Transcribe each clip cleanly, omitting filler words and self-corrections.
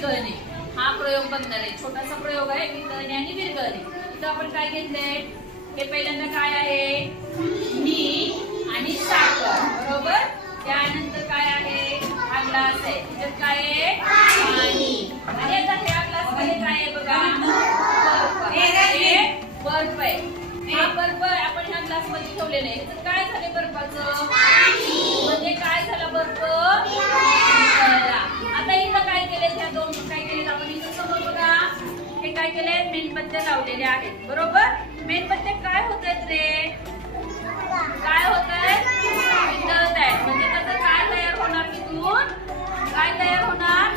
विरघळणे हा प्रयोग बनणार आहे. छोटासा प्रयोग आहे, विरघळणे आणि विरघळणे. इथं आपण काय घेतलंय, हे पहिल्यांदा काय आहे, मीठ आणि साखर, बरोबर. त्यानंतर काय आहे, हा ग्लास आहे, त्याच्यात काय आहे, पाणी. आणि आता ह्या ग्लास मध्ये काय आहे बघा, बर्फ आहे. हा बर्फ आपण ह्या ग्लास मध्ये ठेवलेला आहे. तर काय झाले बर्फाचं, म्हणजे काय झालं, बर्फ विरघळला. आता इथं काय केले, ह्या दोन काय केले आपण इथं समोर बघा, हे काय केले, मेणबत्त्या लावलेल्या आहेत, बरोबर. मेणबत्त्या काय होत आहेत रे, काय होत आहे, वितळत आहे. म्हणजे त्याचं काय तयार होणार, तिथून काय तयार होणार,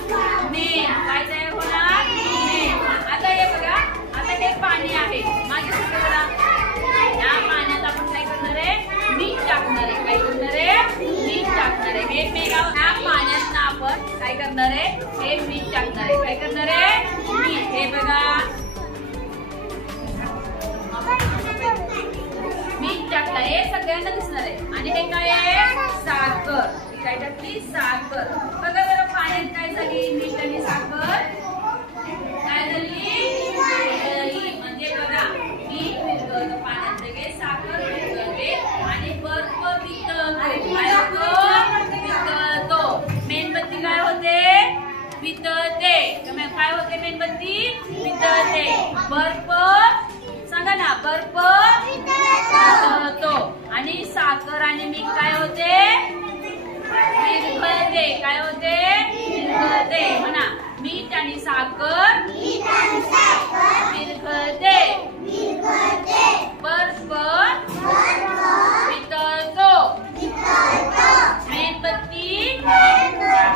मेण. काय तयार होणार, मेण. आता हे बघा, आता हे पाणी आहे माझ्या बघा, या पाण्यात आपण काय करणार आहे, मीठ टाकणार आहे. काय करणार आहे, मीठ टाकणार आहे. हे मेघा ह्या पाण्यात आपण काय करणार आहे, हे मीठ टाकणार आहे. काय करणार आहे, मीठ. हे बघा मीठ टाकलं, हे सगळ्यांना दिसणार आहे. आणि हे काय आहे, साखर. काय टाकली, साखर. बघा बरं, पाण्यात काय झाली, मीठ आणि साखर काय झाली, विरघळली. म्हणजे बघा, मीठ विरघळलं पाण्यात, लगेच साखर विरघळते आणि बर्फ वितळतो. काय होतो, वितळतो. मेणबत्ती काय होते, वितळते. काय होते, मेणबत्ती वितळते. बर्फ सांगा ना, बर्फ वितळतो. आणि साखर आणि मीठ काय होते, विरघळते. काय होते, विरघळते. म्हणा, मीठ आणि साखर विरघळते. बर्फ वितळतो. मेणबत्ती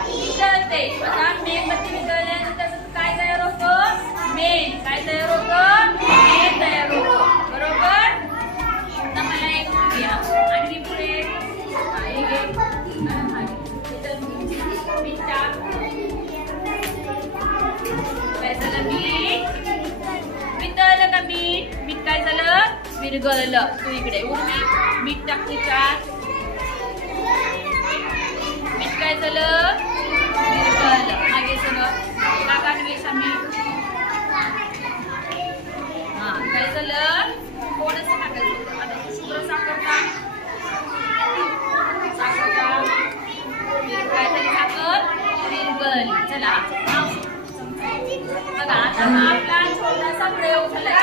वितळते. बघा, मेणबत्ती वितळल्यानंतर काय तयार होतं, मेण. काय तयार होतं, मेण तयार होतं, बरोबर. आता मला एक घ्या आणि मी पुढे मीठ टाक. काय झालं, मीठ वितळलं का, मीठ. मीठ काय झालं, विरघळलं. तू इकडे उर्मी, मीठ टाकते त्यात. मीठ काय झालं, विरघळलं. मागे सगळं टाका मीठ. हा, काय झालं, थोडंसं टाकायचं. आता शुभ्र साखर टाक. साखर टाक. काय झाली, साखर विरघळली. चला बघा, आता हा आपला छोटासा प्रयोग झाला.